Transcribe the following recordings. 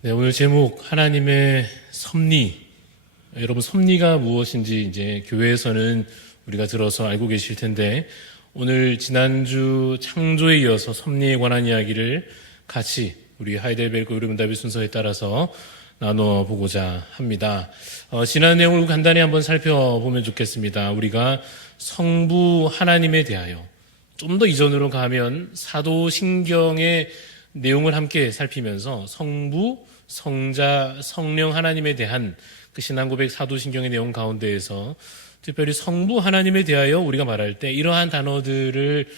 네, 오늘 제목 하나님의 섭리. 여러분 섭리가 무엇인지 이제 교회에서는 우리가 들어서 알고 계실 텐데 오늘 지난주 창조에 이어서 섭리에 관한 이야기를 같이 우리 하이델베르크 요르문답의 순서에 따라서 나눠보고자 합니다. 지난 내용을 간단히 한번 살펴보면 좋겠습니다. 우리가 성부 하나님에 대하여 좀 더 이전으로 가면 사도신경의 내용을 함께 살피면서 성부, 성자, 성령 하나님에 대한 그 신앙고백 사도신경의 내용 가운데에서 특별히 성부 하나님에 대하여 우리가 말할 때 이러한 단어들을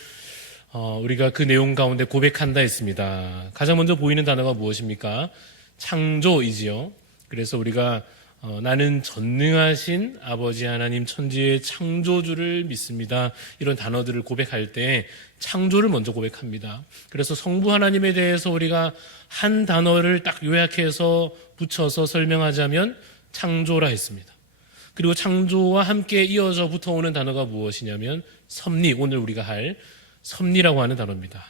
우리가 그 내용 가운데 고백한다 했습니다. 가장 먼저 보이는 단어가 무엇입니까? 창조이지요. 그래서 우리가 나는 전능하신 아버지 하나님 천지의 창조주를 믿습니다. 이런 단어들을 고백할 때 창조를 먼저 고백합니다. 그래서 성부 하나님에 대해서 우리가 한 단어를 딱 요약해서 붙여서 설명하자면 창조라 했습니다. 그리고 창조와 함께 이어져 붙어오는 단어가 무엇이냐면 섭리, 오늘 우리가 할 섭리라고 하는 단어입니다.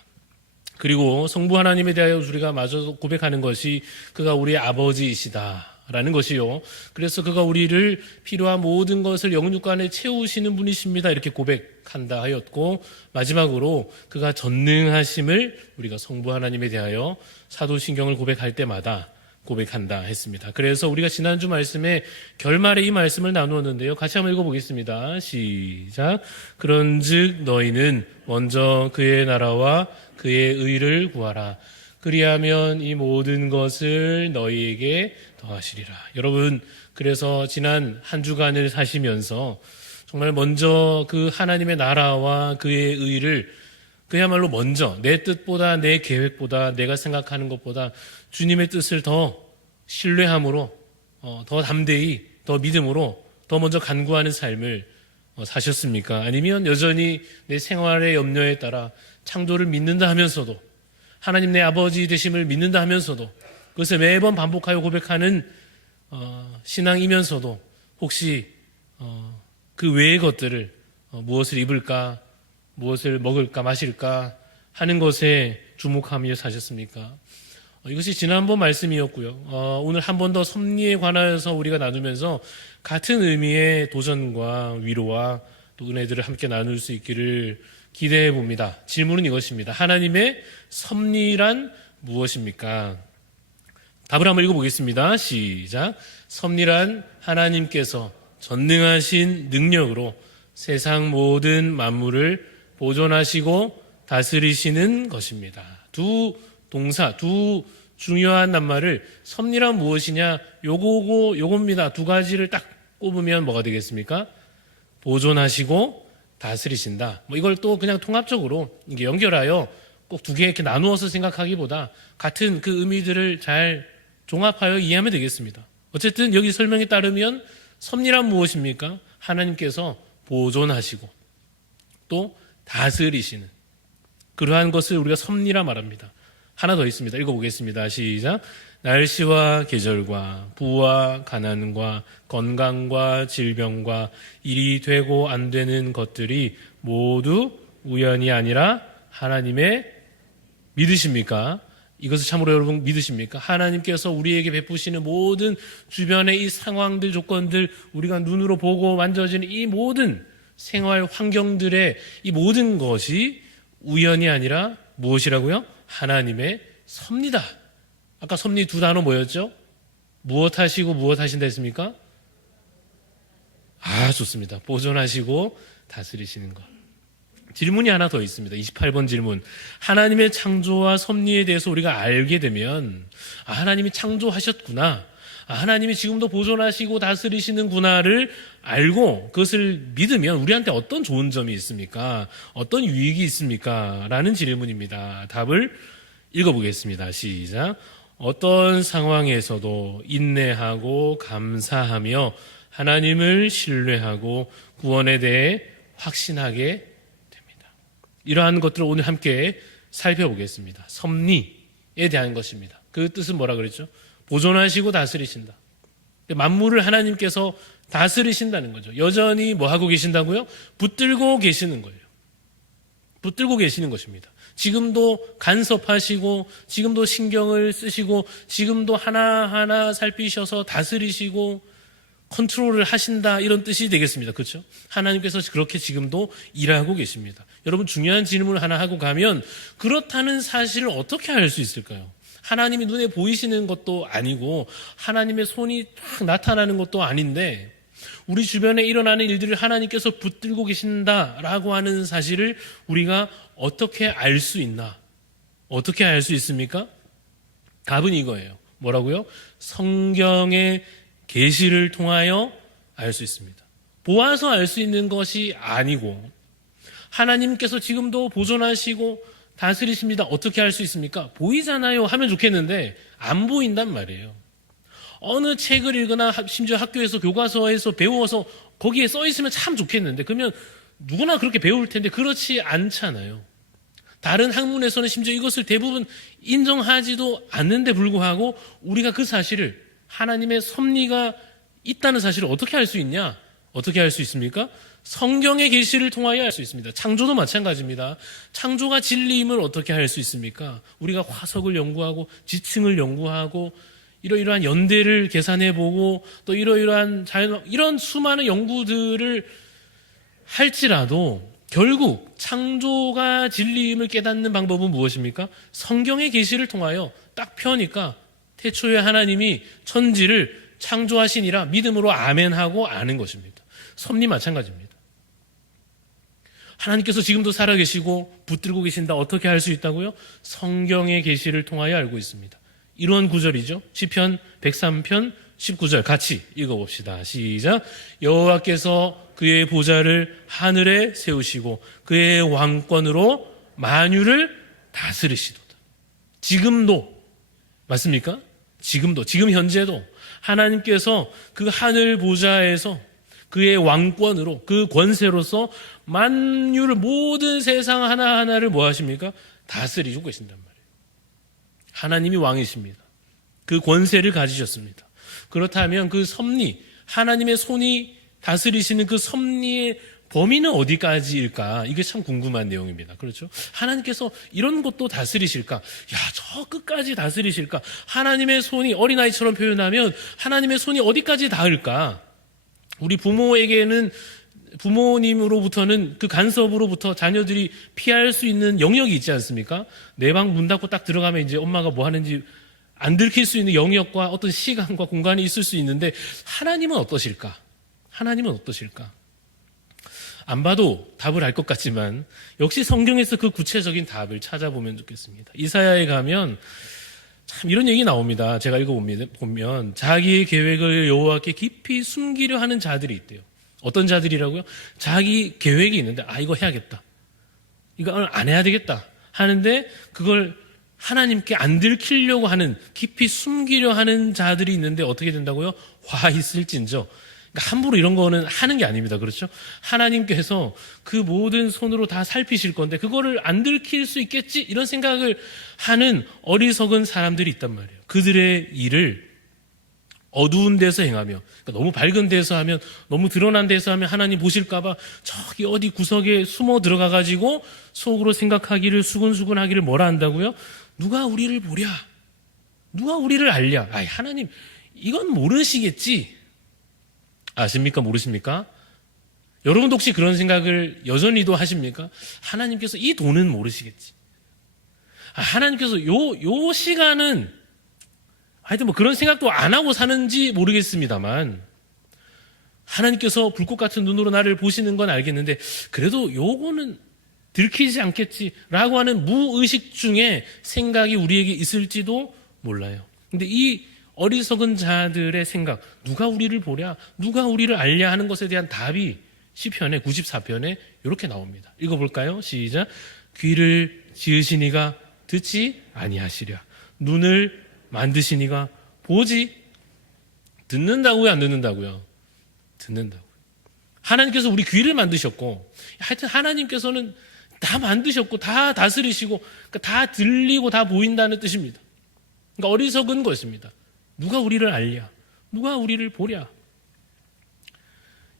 그리고 성부 하나님에 대하여 우리가 마저 고백하는 것이 그가 우리의 아버지이시다 라는 것이요. 그래서 그가 우리를 필요한 모든 것을 영육간에 채우시는 분이십니다. 이렇게 고백한다 하였고, 마지막으로 그가 전능하심을 우리가 성부 하나님에 대하여 사도신경을 고백할 때마다 고백한다 했습니다. 그래서 우리가 지난주 말씀에 결말에 이 말씀을 나누었는데요. 같이 한번 읽어보겠습니다. 시작. 그런즉 너희는 먼저 그의 나라와 그의 의를 구하라. 그리하면 이 모든 것을 너희에게 더하시리라. 여러분, 그래서 지난 한 주간을 사시면서 정말 먼저 그 하나님의 나라와 그의 의를 그야말로 먼저 내 뜻보다 내 계획보다 내가 생각하는 것보다 주님의 뜻을 더 신뢰함으로 더 담대히 더 믿음으로 더 먼저 간구하는 삶을 사셨습니까? 아니면 여전히 내 생활의 염려에 따라 창조를 믿는다 하면서도 하나님 내 아버지 되심을 믿는다 하면서도 그것을 매번 반복하여 고백하는 신앙이면서도 혹시 그 외의 것들을 무엇을 입을까, 무엇을 먹을까, 마실까 하는 것에 주목하며 사셨습니까? 이것이 지난번 말씀이었고요. 오늘 한 번 더 섭리에 관하여서 우리가 나누면서 같은 의미의 도전과 위로와 또 은혜들을 함께 나눌 수 있기를 기대해 봅니다. 질문은 이것입니다. 하나님의 섭리란 무엇입니까? 답을 한번 읽어보겠습니다. 시작. 섭리란 하나님께서 전능하신 능력으로 세상 모든 만물을 보존하시고 다스리시는 것입니다. 두 동사, 두 중요한 낱말을 섭리란 무엇이냐? 요거고 요겁니다. 두 가지를 딱 꼽으면 뭐가 되겠습니까? 보존하시고 다스리신다. 이걸 또 그냥 통합적으로 이게 연결하여 꼭 두 개 이렇게 나누어서 생각하기보다 같은 그 의미들을 잘 종합하여 이해하면 되겠습니다. 어쨌든 여기 설명에 따르면 섭리란 무엇입니까? 하나님께서 보존하시고 또 다스리시는 그러한 것을 우리가 섭리라 말합니다. 하나 더 있습니다. 읽어보겠습니다. 시작. 날씨와 계절과 부와 가난과 건강과 질병과 일이 되고 안 되는 것들이 모두 우연이 아니라 하나님의 믿으십니까? 이것을 참으로 여러분 믿으십니까? 하나님께서 우리에게 베푸시는 모든 주변의 이 상황들, 조건들, 우리가 눈으로 보고 만져지는 이 모든 생활 환경들의 이 모든 것이 우연이 아니라 무엇이라고요? 하나님의 섭리다. 아까 섭리 두 단어 뭐였죠? 무엇 하시고 무엇 하신다 했습니까? 좋습니다. 보존하시고 다스리시는 것. 질문이 하나 더 있습니다. 28번 질문. 하나님의 창조와 섭리에 대해서 우리가 알게 되면 하나님이 창조하셨구나. 하나님이 지금도 보존하시고 다스리시는구나를 알고 그것을 믿으면 우리한테 어떤 좋은 점이 있습니까? 어떤 유익이 있습니까? 라는 질문입니다. 답을 읽어보겠습니다. 시작. 어떤 상황에서도 인내하고 감사하며 하나님을 신뢰하고 구원에 대해 확신하게 됩니다. 이러한 것들을 오늘 함께 살펴보겠습니다. 섭리에 대한 것입니다. 그 뜻은 뭐라 그랬죠? 보존하시고 다스리신다. 만물을 하나님께서 다스리신다는 거죠. 여전히 뭐 하고 계신다고요? 붙들고 계시는 거예요. 붙들고 계시는 것입니다. 지금도 간섭하시고 지금도 신경을 쓰시고 지금도 하나하나 살피셔서 다스리시고 컨트롤을 하신다, 이런 뜻이 되겠습니다. 그렇죠? 하나님께서 그렇게 지금도 일하고 계십니다. 여러분, 중요한 질문을 하나 하고 가면 그렇다는 사실을 어떻게 알 수 있을까요? 하나님이 눈에 보이시는 것도 아니고 하나님의 손이 쫙 나타나는 것도 아닌데 우리 주변에 일어나는 일들을 하나님께서 붙들고 계신다라고 하는 사실을 우리가 어떻게 알 수 있나? 어떻게 알 수 있습니까? 답은 이거예요. 뭐라고요? 성경의 계시를 통하여 알 수 있습니다. 보아서 알 수 있는 것이 아니고 하나님께서 지금도 보존하시고 다스리십니다. 어떻게 알 수 있습니까? 보이잖아요 하면 좋겠는데 안 보인단 말이에요. 어느 책을 읽거나 심지어 학교에서 교과서에서 배워서 거기에 써 있으면 참 좋겠는데 그러면 누구나 그렇게 배울 텐데 그렇지 않잖아요. 다른 학문에서는 심지어 이것을 대부분 인정하지도 않는데 불구하고 우리가 그 사실을, 하나님의 섭리가 있다는 사실을 어떻게 알 수 있냐? 어떻게 알 수 있습니까? 성경의 계시를 통하여 알 수 있습니다. 창조도 마찬가지입니다. 창조가 진리임을 어떻게 알 수 있습니까? 우리가 화석을 연구하고 지층을 연구하고 이러이러한 연대를 계산해보고 또 이러이러한 이런 수많은 연구들을 할지라도 결국 창조가 진리임을 깨닫는 방법은 무엇입니까? 성경의 계시를 통하여 딱 펴니까 태초에 하나님이 천지를 창조하시니라 믿음으로 아멘하고 아는 것입니다. 섭리 마찬가지입니다. 하나님께서 지금도 살아계시고 붙들고 계신다. 어떻게 알 수 있다고요? 성경의 계시를 통하여 알고 있습니다. 이런 구절이죠. 시편 103편 19절 같이 읽어봅시다. 시작. 여호와께서 그의 보좌를 하늘에 세우시고 그의 왕권으로 만유를 다스리시도다. 지금도, 맞습니까? 지금도, 지금 현재도 하나님께서 그 하늘 보좌에서 그의 왕권으로, 그 권세로서 만유를, 모든 세상 하나하나를 뭐 하십니까? 다스리고 계신단 말이에요. 하나님이 왕이십니다. 그 권세를 가지셨습니다. 그렇다면 그 섭리, 하나님의 손이 다스리시는 그 섭리의 범위는 어디까지일까? 이게 참 궁금한 내용입니다. 그렇죠? 하나님께서 이런 것도 다스리실까? 야, 저 끝까지 다스리실까? 하나님의 손이, 어린아이처럼 표현하면 하나님의 손이 어디까지 닿을까? 우리 부모에게는, 부모님으로부터는 그 간섭으로부터 자녀들이 피할 수 있는 영역이 있지 않습니까? 내 방 문 닫고 딱 들어가면 이제 엄마가 뭐 하는지 안 들킬 수 있는 영역과 어떤 시간과 공간이 있을 수 있는데 하나님은 어떠실까? 하나님은 어떠실까? 안 봐도 답을 알 것 같지만 역시 성경에서 그 구체적인 답을 찾아보면 좋겠습니다. 이사야에 가면 참 이런 얘기 나옵니다. 제가 읽어보면 자기의 계획을 여호와께 깊이 숨기려 하는 자들이 있대요. 어떤 자들이라고요? 자기 계획이 있는데 이거 해야겠다, 이거 안 해야 되겠다 하는데 그걸 하나님께 안 들키려고 하는, 깊이 숨기려 하는 자들이 있는데 어떻게 된다고요? 화 있을진저. 그러니까 함부로 이런 거는 하는 게 아닙니다. 그렇죠? 하나님께서 그 모든 손으로 다 살피실 건데 그거를 안 들킬 수 있겠지? 이런 생각을 하는 어리석은 사람들이 있단 말이에요. 그들의 일을 어두운 데서 행하며, 그러니까 너무 밝은 데서 하면, 너무 드러난 데서 하면 하나님 보실까봐 저기 어디 구석에 숨어 들어가가지고 속으로 생각하기를, 수근수근 하기를 뭐라 한다고요? 누가 우리를 보랴? 누가 우리를 알랴? 하나님 이건 모르시겠지? 아십니까? 모르십니까? 여러분도 혹시 그런 생각을 여전히도 하십니까? 하나님께서 이 돈은 모르시겠지. 하나님께서 요 시간은, 하여튼 뭐 그런 생각도 안 하고 사는지 모르겠습니다만 하나님께서 불꽃 같은 눈으로 나를 보시는 건 알겠는데 그래도 요거는 들키지 않겠지라고 하는 무의식 중에 생각이 우리에게 있을지도 몰라요. 근데 이 어리석은 자들의 생각, 누가 우리를 보랴, 누가 우리를 알랴 하는 것에 대한 답이 시편의 94편에 이렇게 나옵니다. 읽어볼까요? 시작. 귀를 지으시니가 듣지 아니하시랴, 눈을 만드시니가 보지. 듣는다고요, 안 듣는다고요? 듣는다고요. 하나님께서 우리 귀를 만드셨고, 하여튼 하나님께서는 다 만드셨고 다 다스리시고, 그러니까 다 들리고 다 보인다는 뜻입니다. 그러니까 어리석은 것입니다. 누가 우리를 알랴, 누가 우리를 보랴.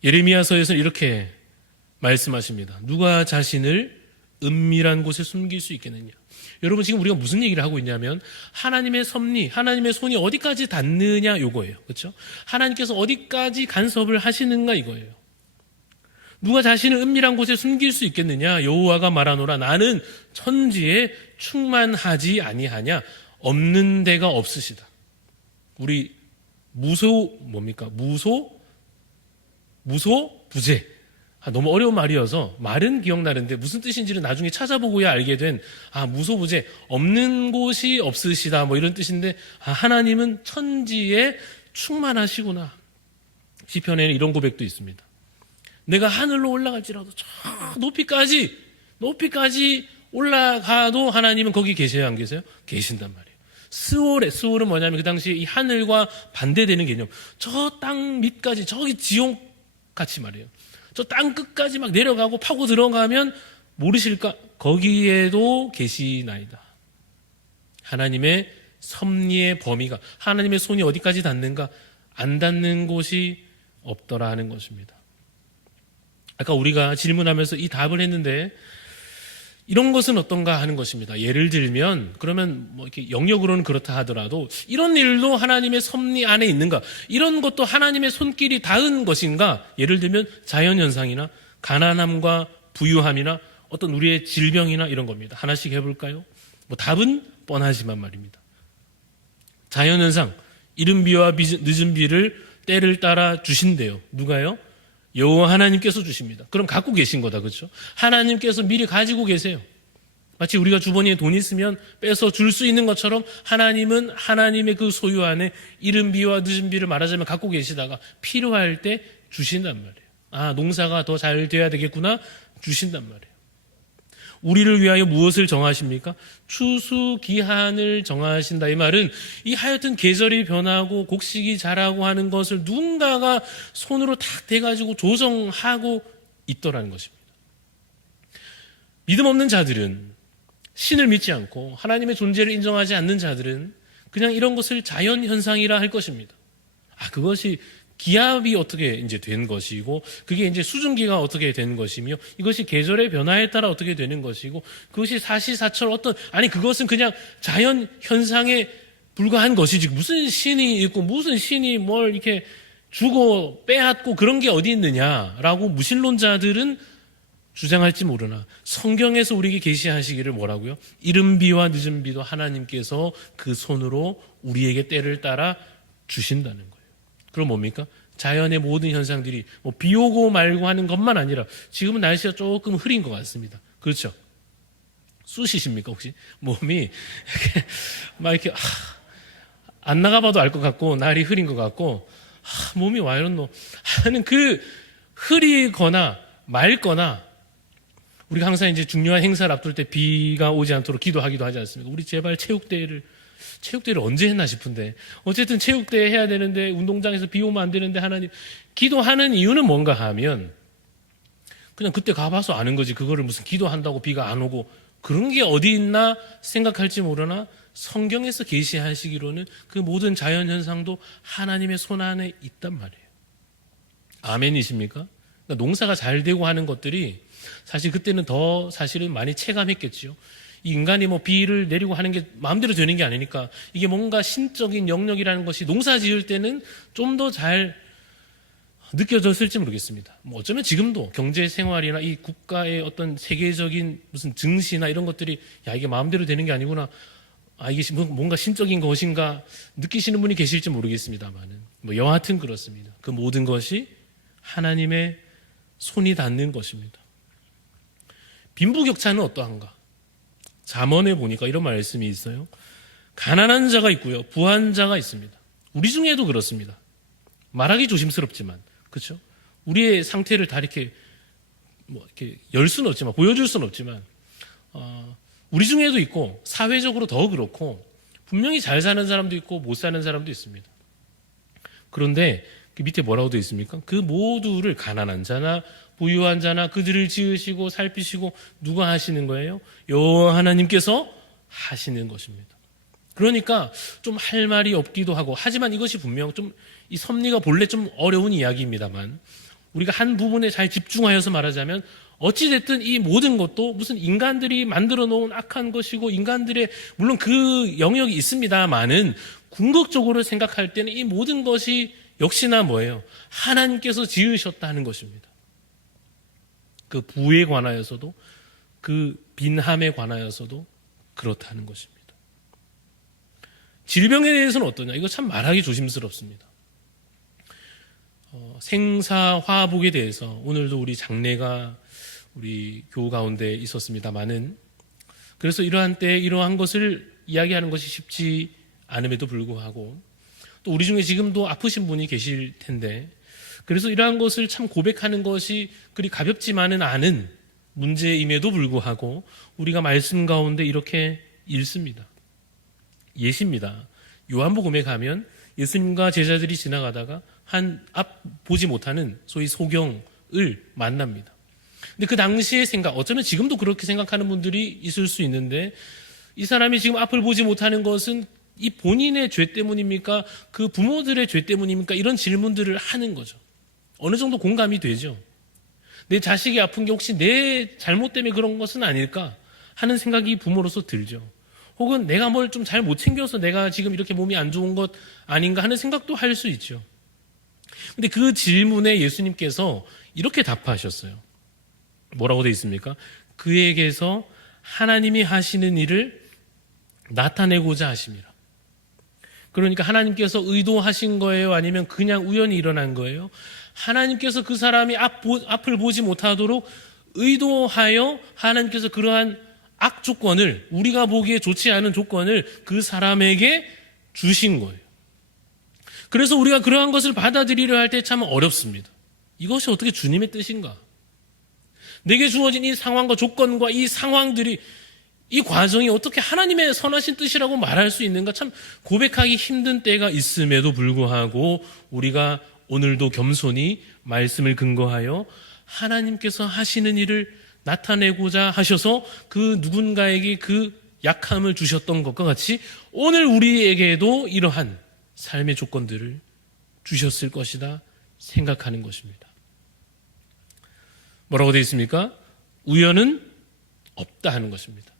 예레미야서에서는 이렇게 말씀하십니다. 누가 자신을 은밀한 곳에 숨길 수 있겠느냐. 여러분 지금 우리가 무슨 얘기를 하고 있냐면 하나님의 섭리, 하나님의 손이 어디까지 닿느냐 요거예요. 그렇죠? 하나님께서 어디까지 간섭을 하시는가 이거예요. 누가 자신을 은밀한 곳에 숨길 수 있겠느냐. 여호와가 말하노라 나는 천지에 충만하지 아니하냐. 없는 데가 없으시다. 우리 뭡니까? 무소부재. 너무 어려운 말이어서 말은 기억나는데 무슨 뜻인지를 나중에 찾아보고야 알게 된 무소부재, 없는 곳이 없으시다 뭐 이런 뜻인데 하나님은 천지에 충만하시구나. 시편에는 이런 고백도 있습니다. 내가 하늘로 올라갈지라도 저 높이까지 올라가도 하나님은 거기 계세요 안 계세요? 계신단 말이에요. 스월은 뭐냐면 그 당시에 이 하늘과 반대되는 개념. 저 땅 밑까지 저기 지옥같이 말이에요. 저 땅 끝까지 막 내려가고 파고 들어가면 모르실까? 거기에도 계시나이다. 하나님의 섭리의 범위가, 하나님의 손이 어디까지 닿는가? 안 닿는 곳이 없더라 하는 것입니다. 아까 우리가 질문하면서 이 답을 했는데 이런 것은 어떤가 하는 것입니다. 예를 들면 그러면 뭐 이렇게 영역으로는 그렇다 하더라도 이런 일도 하나님의 섭리 안에 있는가? 이런 것도 하나님의 손길이 닿은 것인가? 예를 들면 자연현상이나 가난함과 부유함이나 어떤 우리의 질병이나 이런 겁니다. 하나씩 해볼까요? 뭐 답은 뻔하지만 말입니다. 자연현상, 이른 비와 늦은 비를 때를 따라 주신대요. 누가요? 여호와 하나님께서 주십니다. 그럼 갖고 계신 거다, 그렇죠? 하나님께서 미리 가지고 계세요. 마치 우리가 주머니에 돈이 있으면 빼서 줄 수 있는 것처럼 하나님은 하나님의 그 소유 안에 이른 비와 늦은 비를 말하자면 갖고 계시다가 필요할 때 주신단 말이에요. 농사가 더 잘 돼야 되겠구나 주신단 말이에요. 우리를 위하여 무엇을 정하십니까? 추수 기한을 정하신다. 이 말은 이 하여튼 계절이 변하고 곡식이 자라고 하는 것을 누군가가 손으로 탁 대가지고 조정하고 있더라는 것입니다. 믿음 없는 자들은, 신을 믿지 않고 하나님의 존재를 인정하지 않는 자들은 그냥 이런 것을 자연현상이라 할 것입니다. 그것이 기압이 어떻게 이제 된 것이고, 그게 이제 수증기가 어떻게 된 것이며, 이것이 계절의 변화에 따라 어떻게 되는 것이고, 그것이 사시사철 그것은 그냥 자연 현상에 불과한 것이지, 무슨 신이 있고, 무슨 신이 뭘 이렇게 주고 빼앗고 그런 게 어디 있느냐라고 무신론자들은 주장할지 모르나, 성경에서 우리에게 계시하시기를 뭐라고요? 이른 비와 늦은 비도 하나님께서 그 손으로 우리에게 때를 따라 주신다는 거예요. 그럼 뭡니까? 자연의 모든 현상들이 비 오고 말고 하는 것만 아니라, 지금은 날씨가 조금 흐린 것 같습니다. 그렇죠? 쑤시십니까 혹시? 몸이 막 이렇게 안 나가봐도 알 것 같고, 날이 흐린 것 같고, 몸이 와 이렇노 하는 그 흐리거나 맑거나, 우리가 항상 이제 중요한 행사를 앞둘 때 비가 오지 않도록 기도하기도 하지 않습니까? 우리 제발 체육대회를 언제 했나 싶은데, 어쨌든 체육대회 해야 되는데 운동장에서 비 오면 안 되는데 하나님, 기도하는 이유는 뭔가 하면 그냥 그때 가봐서 아는 거지, 그거를 무슨 기도한다고 비가 안 오고 그런 게 어디 있나 생각할지 모르나, 성경에서 계시하시기로는 그 모든 자연현상도 하나님의 손 안에 있단 말이에요. 아멘이십니까? 그러니까 농사가 잘 되고 하는 것들이 사실 그때는 더 사실은 많이 체감했겠죠. 이 인간이 비를 내리고 하는 게 마음대로 되는 게 아니니까, 이게 뭔가 신적인 영역이라는 것이 농사 지을 때는 좀 더 잘 느껴졌을지 모르겠습니다. 어쩌면 지금도 경제 생활이나 이 국가의 어떤 세계적인 무슨 증시나 이런 것들이 이게 마음대로 되는 게 아니구나, 이게 뭔가 신적인 것인가 느끼시는 분이 계실지 모르겠습니다만은, 여하튼 그렇습니다. 그 모든 것이 하나님의 손이 닿는 것입니다. 빈부격차는 어떠한가? 잠언에 보니까 이런 말씀이 있어요. 가난한 자가 있고요, 부한 자가 있습니다. 우리 중에도 그렇습니다. 말하기 조심스럽지만, 그렇죠? 우리의 상태를 다 이렇게 이렇게 열 수는 없지만, 보여줄 수는 없지만, 우리 중에도 있고 사회적으로 더 그렇고, 분명히 잘 사는 사람도 있고 못 사는 사람도 있습니다. 그런데 그 밑에 뭐라고 되어 있습니까? 그 모두를 가난한 자나 부유한 자나 그들을 지으시고 살피시고 누가 하시는 거예요? 여호와 하나님께서 하시는 것입니다. 그러니까 좀 할 말이 없기도 하고, 하지만 이것이 분명 좀 이 섭리가 본래 좀 어려운 이야기입니다만, 우리가 한 부분에 잘 집중하여서 말하자면 어찌됐든 이 모든 것도 무슨 인간들이 만들어 놓은 악한 것이고 인간들의 물론 그 영역이 있습니다만은 궁극적으로 생각할 때는 이 모든 것이 역시나 뭐예요? 하나님께서 지으셨다는 것입니다. 그 부에 관하여서도 그 빈함에 관하여서도 그렇다는 것입니다. 질병에 대해서는 어떠냐? 이거 참 말하기 조심스럽습니다. 생사화복에 대해서 오늘도 우리 장례가 우리 교우 가운데 있었습니다만은 그래서 이러한 때 이러한 것을 이야기하는 것이 쉽지 않음에도 불구하고 또 우리 중에 지금도 아프신 분이 계실 텐데 그래서 이러한 것을 참 고백하는 것이 그리 가볍지만은 않은 문제임에도 불구하고 우리가 말씀 가운데 이렇게 읽습니다. 예시입니다. 요한복음에 가면 예수님과 제자들이 지나가다가 한 앞 보지 못하는 소위 소경을 만납니다. 근데 그 당시의 생각, 어쩌면 지금도 그렇게 생각하는 분들이 있을 수 있는데 이 사람이 지금 앞을 보지 못하는 것은 이 본인의 죄 때문입니까? 그 부모들의 죄 때문입니까? 이런 질문들을 하는 거죠. 어느 정도 공감이 되죠. 내 자식이 아픈 게 혹시 내 잘못 때문에 그런 것은 아닐까 하는 생각이 부모로서 들죠. 혹은 내가 뭘 좀 잘 못 챙겨서 내가 지금 이렇게 몸이 안 좋은 것 아닌가 하는 생각도 할 수 있죠. 근데 그 질문에 예수님께서 이렇게 답하셨어요. 뭐라고 되어 있습니까? 그에게서 하나님이 하시는 일을 나타내고자 하심이라. 그러니까 하나님께서 의도하신 거예요? 아니면 그냥 우연히 일어난 거예요? 하나님께서 그 사람이 앞을 보지 못하도록 의도하여 하나님께서 그러한 악 조건을 우리가 보기에 좋지 않은 조건을 그 사람에게 주신 거예요. 그래서 우리가 그러한 것을 받아들이려 할 때 참 어렵습니다. 이것이 어떻게 주님의 뜻인가? 내게 주어진 이 상황과 조건과 이 상황들이 이 과정이 어떻게 하나님의 선하신 뜻이라고 말할 수 있는가 참 고백하기 힘든 때가 있음에도 불구하고 우리가 오늘도 겸손히 말씀을 근거하여 하나님께서 하시는 일을 나타내고자 하셔서 그 누군가에게 그 약함을 주셨던 것과 같이 오늘 우리에게도 이러한 삶의 조건들을 주셨을 것이다 생각하는 것입니다. 뭐라고 되어 있습니까? 우연은 없다 하는 것입니다.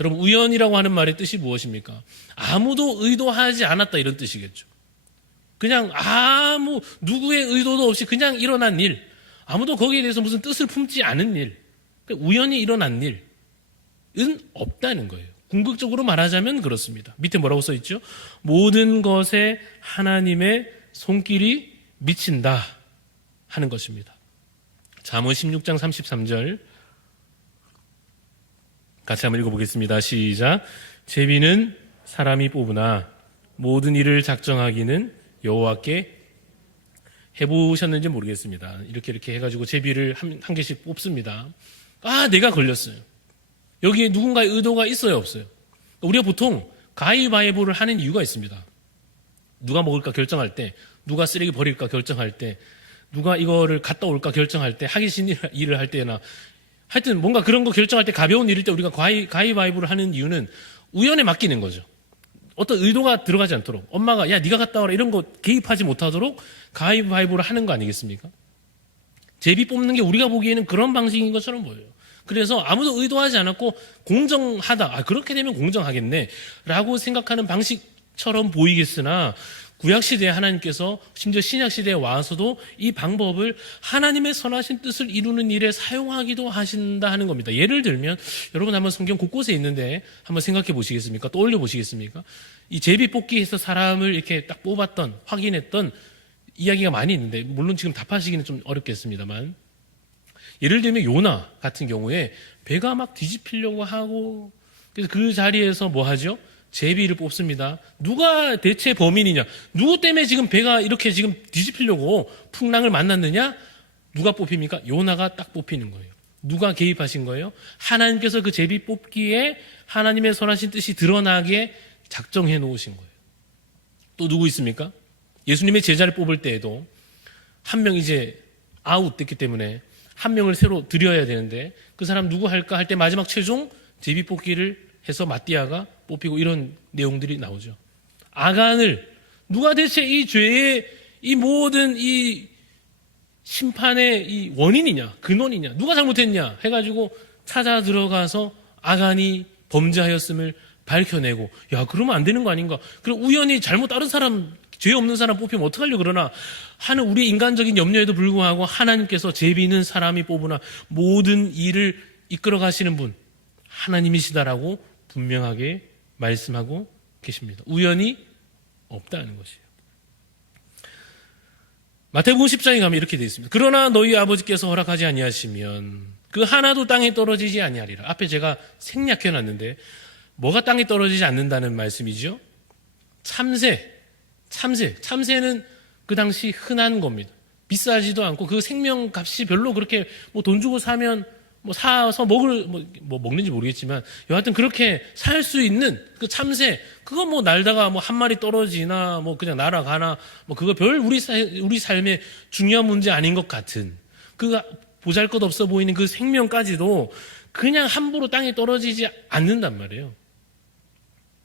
여러분 우연이라고 하는 말의 뜻이 무엇입니까? 아무도 의도하지 않았다 이런 뜻이겠죠. 그냥 아무 누구의 의도도 없이 그냥 일어난 일, 아무도 거기에 대해서 무슨 뜻을 품지 않은 일, 우연히 일어난 일은 없다는 거예요. 궁극적으로 말하자면 그렇습니다. 밑에 뭐라고 써 있죠? 모든 것에 하나님의 손길이 미친다 하는 것입니다. 잠언 16장 33절 같이 한번 읽어보겠습니다. 시작. 제비는 사람이 뽑으나 모든 일을 작정하기는 여호와께 해보셨는지 모르겠습니다. 이렇게 해가지고 제비를 한 개씩 뽑습니다. 내가 걸렸어요. 여기에 누군가의 의도가 있어요, 없어요? 우리가 보통 가위바위보를 하는 이유가 있습니다. 누가 먹을까 결정할 때, 누가 쓰레기 버릴까 결정할 때, 누가 이거를 갔다 올까 결정할 때, 하기 싫은 일을 할 때나 하여튼 뭔가 그런 거 결정할 때 가벼운 일일 때 우리가 가위바위보를 하는 이유는 우연에 맡기는 거죠. 어떤 의도가 들어가지 않도록 엄마가 야 네가 갔다 와라 이런 거 개입하지 못하도록 가위바위보를 하는 거 아니겠습니까? 제비 뽑는 게 우리가 보기에는 그런 방식인 것처럼 보여요. 그래서 아무도 의도하지 않았고 공정하다. 그렇게 되면 공정하겠네 라고 생각하는 방식처럼 보이겠으나 구약시대에 하나님께서 심지어 신약시대에 와서도 이 방법을 하나님의 선하신 뜻을 이루는 일에 사용하기도 하신다 하는 겁니다. 예를 들면 여러분 한번 성경 곳곳에 있는데 한번 생각해 보시겠습니까? 떠올려 보시겠습니까? 이 제비 뽑기에서 사람을 이렇게 딱 뽑았던 확인했던 이야기가 많이 있는데 물론 지금 답하시기는 좀 어렵겠습니다만 예를 들면 요나 같은 경우에 배가 막 뒤집히려고 하고 그래서 그 자리에서 뭐 하죠? 제비를 뽑습니다. 누가 대체 범인이냐? 누구 때문에 지금 배가 이렇게 지금 뒤집히려고 풍랑을 만났느냐? 누가 뽑힙니까? 요나가 딱 뽑히는 거예요. 누가 개입하신 거예요? 하나님께서 그 제비 뽑기에 하나님의 선하신 뜻이 드러나게 작정해 놓으신 거예요. 또 누구 있습니까? 예수님의 제자를 뽑을 때에도 한 명 이제 아웃됐기 때문에 한 명을 새로 들여야 되는데 그 사람 누구 할까 할 때 마지막 최종 제비 뽑기를 해서 마띠아가 뽑히고 이런 내용들이 나오죠. 아간을 누가 대체 이 죄의 이 모든 이 심판의 이 원인이냐, 근원이냐, 누가 잘못했냐 해가지고 찾아 들어가서 아간이 범죄하였음을 밝혀내고, 야, 그러면 안 되는 거 아닌가? 그럼 우연히 잘못 다른 사람, 죄 없는 사람 뽑히면 어떡하려고 그러나 하는 우리 인간적인 염려에도 불구하고 하나님께서 죄 있는 사람이 뽑으나 모든 일을 이끌어 가시는 분 하나님이시다라고 분명하게 말씀하고 계십니다. 우연이 없다는 것이에요. 마태복음 10장에 가면 이렇게 되어 있습니다. 그러나 너희 아버지께서 허락하지 아니하시면 그 하나도 땅에 떨어지지 아니하리라. 앞에 제가 생략해 놨는데 뭐가 땅에 떨어지지 않는다는 말씀이죠? 참새는 그 당시 흔한 겁니다. 비싸지도 않고 그 생명값이 별로 그렇게 뭐 돈 주고 사면 뭐 사서 먹는지 모르겠지만 여하튼 그렇게 살 수 있는 그 참새, 그거 뭐 날다가 뭐 한 마리 떨어지나 뭐 그냥 날아가나 뭐 그거 별 우리 삶의 중요한 문제 아닌 것 같은 그 보잘것없어 보이는 그 생명까지도 그냥 함부로 땅에 떨어지지 않는단 말이에요.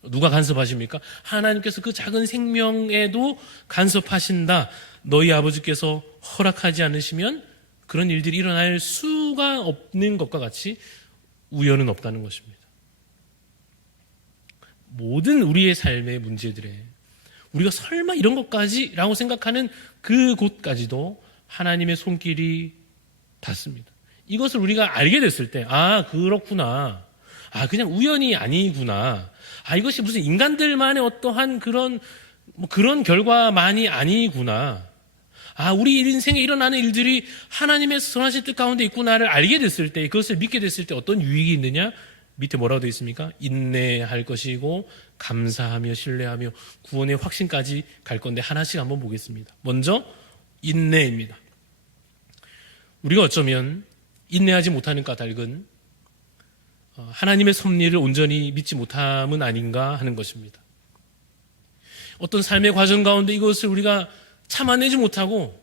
누가 간섭하십니까? 하나님께서 그 작은 생명에도 간섭하신다. 너희 아버지께서 허락하지 않으시면 그런 일들이 일어날 수가 없는 것과 같이 우연은 없다는 것입니다. 모든 우리의 삶의 문제들에 우리가 설마 이런 것까지? 라고 생각하는 그곳까지도 하나님의 손길이 닿습니다. 이것을 우리가 알게 됐을 때, 아, 그렇구나. 아, 그냥 우연이 아니구나. 아, 이것이 무슨 인간들만의 어떠한 그런 결과만이 아니구나. 아, 우리 인생에 일어나는 일들이 하나님의 선하신 뜻 가운데 있구나를 알게 됐을 때, 그것을 믿게 됐을 때 어떤 유익이 있느냐? 밑에 뭐라고 되어 있습니까? 인내할 것이고 감사하며 신뢰하며 구원의 확신까지 갈 건데 하나씩 한번 보겠습니다. 먼저 인내입니다. 우리가 어쩌면 인내하지 못하는 까닭은 하나님의 섭리를 온전히 믿지 못함은 아닌가 하는 것입니다. 어떤 삶의 과정 가운데 이것을 우리가 참아내지 못하고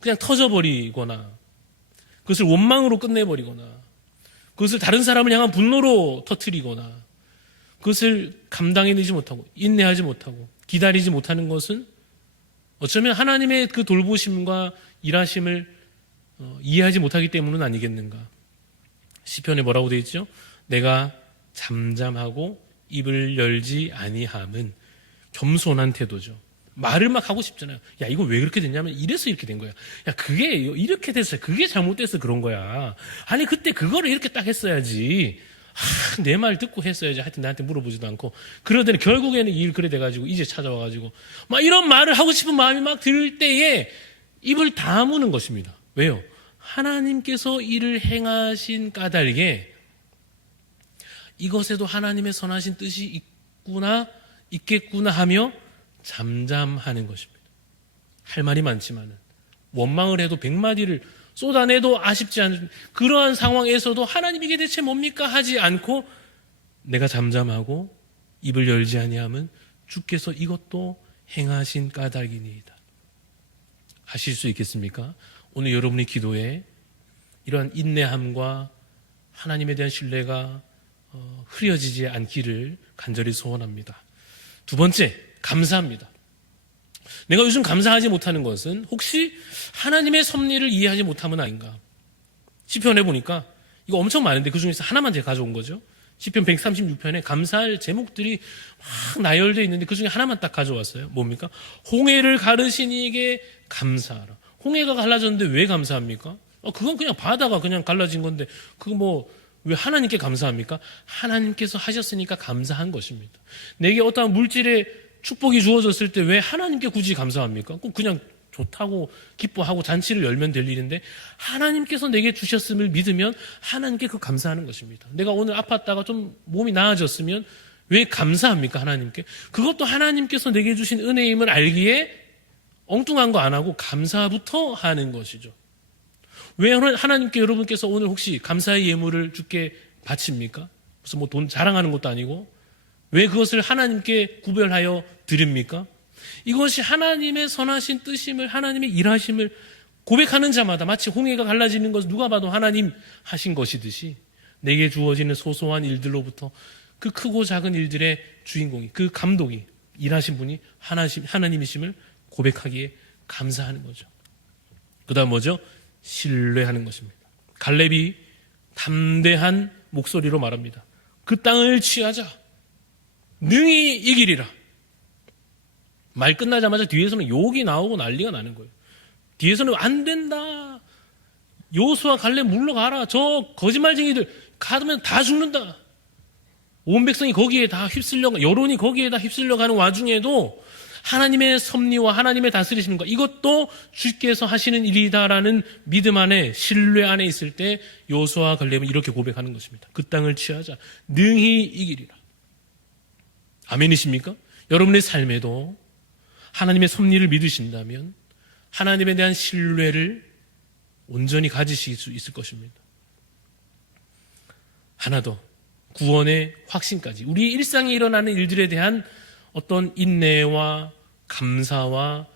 그냥 터져버리거나 그것을 원망으로 끝내버리거나 그것을 다른 사람을 향한 분노로 터뜨리거나 그것을 감당해내지 못하고 인내하지 못하고 기다리지 못하는 것은 어쩌면 하나님의 그 돌보심과 일하심을 이해하지 못하기 때문은 아니겠는가. 시편에 뭐라고 되어 있죠? 내가 잠잠하고 입을 열지 아니함은 겸손한 태도죠. 말을 막 하고 싶잖아요. 야, 이거 왜 그렇게 됐냐면 이래서 이렇게 된 거야. 야, 그게 이렇게 됐어요. 그게 잘못돼서 그런 거야. 아니, 그때 그거를 이렇게 딱 했어야지. 내 말 듣고 했어야지. 하여튼 나한테 물어보지도 않고. 그러더니 결국에는 이 일 그래 돼가지고 이제 찾아와가지고 막 이런 말을 하고 싶은 마음이 막 들 때에 입을 다무는 것입니다. 왜요? 하나님께서 이를 행하신 까닭에 이것에도 하나님의 선하신 뜻이 있겠구나 하며 잠잠하는 것입니다. 할 말이 많지만은 원망을 해도 100마디를 쏟아내도 아쉽지 않은 그러한 상황에서도 하나님 이게 대체 뭡니까 하지 않고 내가 잠잠하고 입을 열지 아니함은 주께서 이것도 행하신 까닭이니이다. 하실 수 있겠습니까? 오늘 여러분의 기도에 이러한 인내함과 하나님에 대한 신뢰가 흐려지지 않기를 간절히 소원합니다. 두 번째, 감사합니다. 내가 요즘 감사하지 못하는 것은 혹시 하나님의 섭리를 이해하지 못함은 아닌가? 시편에 보니까 이거 엄청 많은데 그 중에서 하나만 제가 가져온 거죠. 시편 136편에 감사할 제목들이 막 나열되어 있는데 그 중에 하나만 딱 가져왔어요. 뭡니까? 홍해를 가르신 이에게 감사하라. 홍해가 갈라졌는데 왜 감사합니까? 그건 그냥 바다가 그냥 갈라진 건데 그거 왜 하나님께 감사합니까? 하나님께서 하셨으니까 감사한 것입니다. 내게 어떠한 물질의 축복이 주어졌을 때 왜 하나님께 굳이 감사합니까? 그냥 좋다고 기뻐하고 잔치를 열면 될 일인데 하나님께서 내게 주셨음을 믿으면 하나님께 그 감사하는 것입니다. 내가 오늘 아팠다가 좀 몸이 나아졌으면 왜 감사합니까? 하나님께. 그것도 하나님께서 내게 주신 은혜임을 알기에 엉뚱한 거 안 하고 감사부터 하는 것이죠. 왜 하나님께 여러분께서 오늘 혹시 감사의 예물을 주께 바칩니까? 무슨 돈 자랑하는 것도 아니고 왜 그것을 하나님께 구별하여 드립니까? 이것이 하나님의 선하신 뜻임을 하나님의 일하심을 고백하는 자마다 마치 홍해가 갈라지는 것을 누가 봐도 하나님 하신 것이듯이 내게 주어지는 소소한 일들로부터 그 크고 작은 일들의 주인공이 그 감독이 일하신 분이 하나님이심을 고백하기에 감사하는 거죠. 그 다음 뭐죠? 신뢰하는 것입니다. 갈렙이 담대한 목소리로 말합니다. 그 땅을 취하자. 능히 이기리라. 말 끝나자마자 뒤에서는 욕이 나오고 난리가 나는 거예요. 뒤에서는 안 된다. 여호수아 갈렙 물러가라. 저 거짓말쟁이들 가두면 다 죽는다. 온 백성이 거기에 다 여론이 거기에 다 휩쓸려가는 와중에도 하나님의 섭리와 하나님의 다스리심과 이것도 주께서 하시는 일이다라는 믿음 안에 신뢰 안에 있을 때 여호수아 갈렙은 이렇게 고백하는 것입니다. 그 땅을 취하자. 능히 이기리라. 아멘이십니까? 여러분의 삶에도 하나님의 섭리를 믿으신다면 하나님에 대한 신뢰를 온전히 가지실 수 있을 것입니다. 하나 더, 구원의 확신까지. 우리 일상에 일어나는 일들에 대한 어떤 인내와 감사와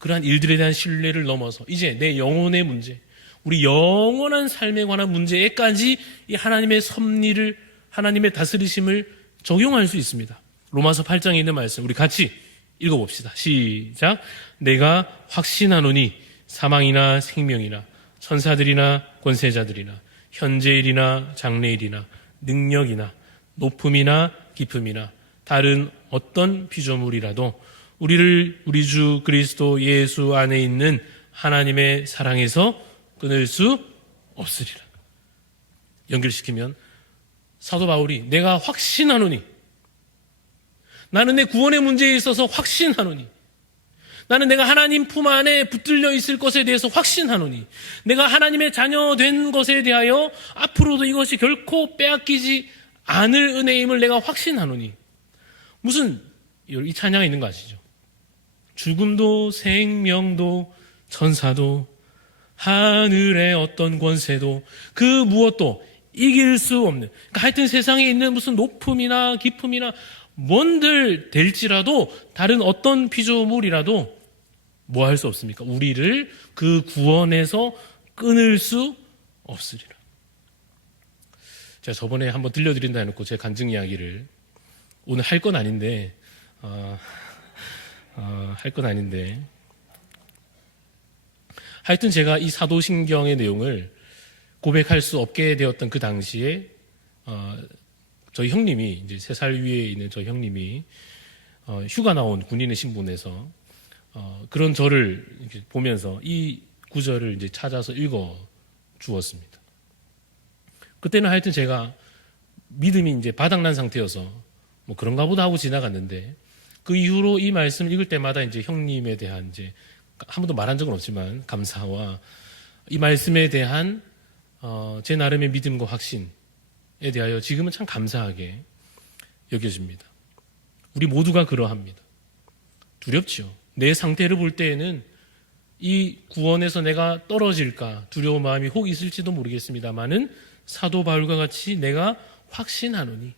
그러한 일들에 대한 신뢰를 넘어서 이제 내 영혼의 문제, 우리 영원한 삶에 관한 문제에까지 이 하나님의 섭리를, 하나님의 다스리심을 적용할 수 있습니다. 로마서 8장에 있는 말씀 우리 같이 읽어봅시다. 시작. 내가 확신하노니 사망이나 생명이나 천사들이나 권세자들이나 현재일이나 장래일이나 능력이나 높음이나 깊음이나 다른 어떤 피조물이라도 우리를 우리 주 그리스도 예수 안에 있는 하나님의 사랑에서 끊을 수 없으리라. 연결시키면 사도 바울이 내가 확신하노니, 나는 내 구원의 문제에 있어서 확신하노니, 나는 내가 하나님 품 안에 붙들려 있을 것에 대해서 확신하노니, 내가 하나님의 자녀 된 것에 대하여 앞으로도 이것이 결코 빼앗기지 않을 은혜임을 내가 확신하노니. 무슨 이 찬양에 있는 거 아시죠? 죽음도 생명도 천사도 하늘의 어떤 권세도 그 무엇도 이길 수 없는, 그러니까 하여튼 세상에 있는 무슨 높음이나 깊음이나 뭔들 될지라도 다른 어떤 피조물이라도 뭐 할 수 없습니까? 우리를 그 구원에서 끊을 수 없으리라. 제가 저번에 한번 들려드린다 해놓고 제 간증 이야기를 오늘 할 건 아닌데 하여튼 제가 이 사도신경의 내용을 고백할 수 없게 되었던 그 당시에 저희 형님이 이제 3살 위에 있는 저희 형님이 휴가 나온 군인의 신분에서 그런 저를 이렇게 보면서 이 구절을 이제 찾아서 읽어 주었습니다. 그때는 하여튼 제가 믿음이 이제 바닥난 상태여서 뭐 그런가 보다 하고 지나갔는데 그 이후로 이 말씀 읽을 때마다 이제 형님에 대한 이제 한 번도 말한 적은 없지만 감사와 이 말씀에 대한 제 나름의 믿음과 확신에 대하여 지금은 참 감사하게 여겨집니다. 우리 모두가 그러합니다. 두렵죠. 내 상태를 볼 때에는 이 구원에서 내가 떨어질까 두려운 마음이 혹 있을지도 모르겠습니다만은 사도 바울과 같이 내가 확신하노니,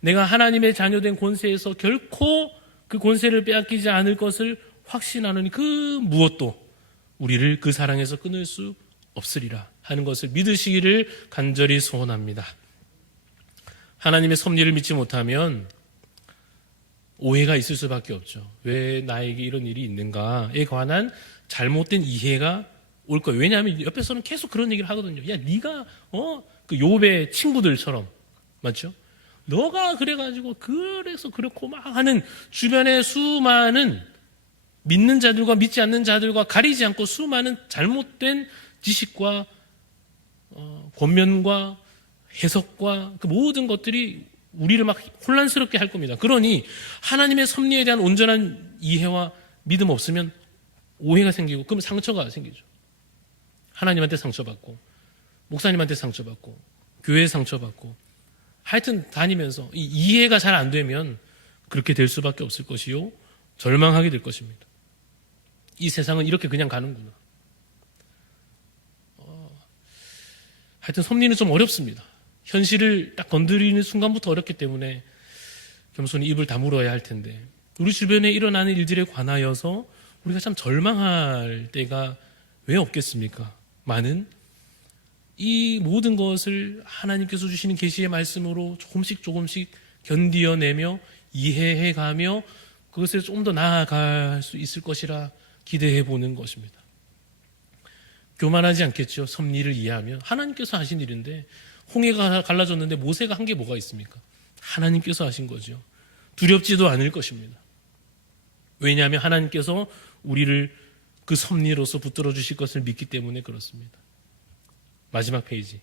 내가 하나님의 자녀된 권세에서 결코 그 권세를 빼앗기지 않을 것을 확신하노니 그 무엇도 우리를 그 사랑에서 끊을 수 없으리라 하는 것을 믿으시기를 간절히 소원합니다. 하나님의 섭리를 믿지 못하면 오해가 있을 수밖에 없죠. 왜 나에게 이런 일이 있는가에 관한 잘못된 이해가 올 거예요. 왜냐하면 옆에서는 계속 그런 얘기를 하거든요. 야, 네가 그 욥의 친구들처럼, 맞죠? 너가 그래가지고 그래서 그렇고 막 하는 주변의 수많은 믿는 자들과 믿지 않는 자들과 가리지 않고 수많은 잘못된 지식과 권면과 해석과 그 모든 것들이 우리를 막 혼란스럽게 할 겁니다. 그러니 하나님의 섭리에 대한 온전한 이해와 믿음 없으면 오해가 생기고 그럼 상처가 생기죠. 하나님한테 상처받고 목사님한테 상처받고 교회에 상처받고 하여튼 다니면서 이 이해가 잘 안 되면 그렇게 될 수밖에 없을 것이요 절망하게 될 것입니다. 이 세상은 이렇게 그냥 가는구나. 하여튼 섭리는 좀 어렵습니다. 현실을 딱 건드리는 순간부터 어렵기 때문에 겸손히 입을 다물어야 할 텐데 우리 주변에 일어나는 일들에 관하여서 우리가 참 절망할 때가 왜 없겠습니까? 많은 이 모든 것을 하나님께서 주시는 계시의 말씀으로 조금씩 견디어내며 교만하지 않겠죠. 섭리를 이해하면 하나님께서 하신 일인데 홍해가 갈라졌는데 모세가 한 게 뭐가 있습니까? 하나님께서 하신 거죠. 두렵지도 않을 것입니다. 왜냐하면 하나님께서 우리를 그 섭리로서 붙들어 주실 것을 믿기 때문에 그렇습니다. 마지막 페이지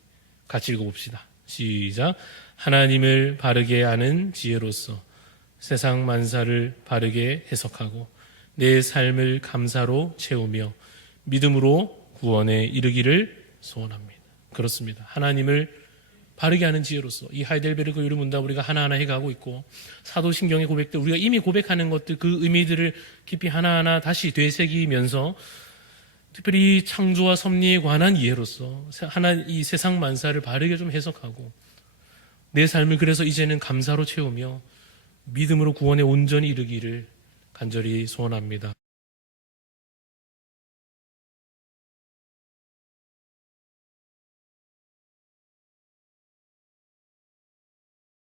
같이 읽어봅시다. 시작. 하나님을 바르게 아는 지혜로서 세상 만사를 바르게 해석하고 내 삶을 감사로 채우며 믿음으로 구원에 이르기를 소원합니다. 그렇습니다. 하나님을 바르게 하는 지혜로서 이 하이델베르크 요리 문답 우리가 하나하나 해가고 있고 사도신경의 고백들 우리가 이미 고백하는 것들 그 의미들을 깊이 하나하나 다시 되새기면서 특별히 창조와 섭리에 관한 이해로서 이 세상 만사를 바르게 좀 해석하고 내 삶을 그래서 이제는 감사로 채우며 믿음으로 구원에 온전히 이르기를 간절히 소원합니다.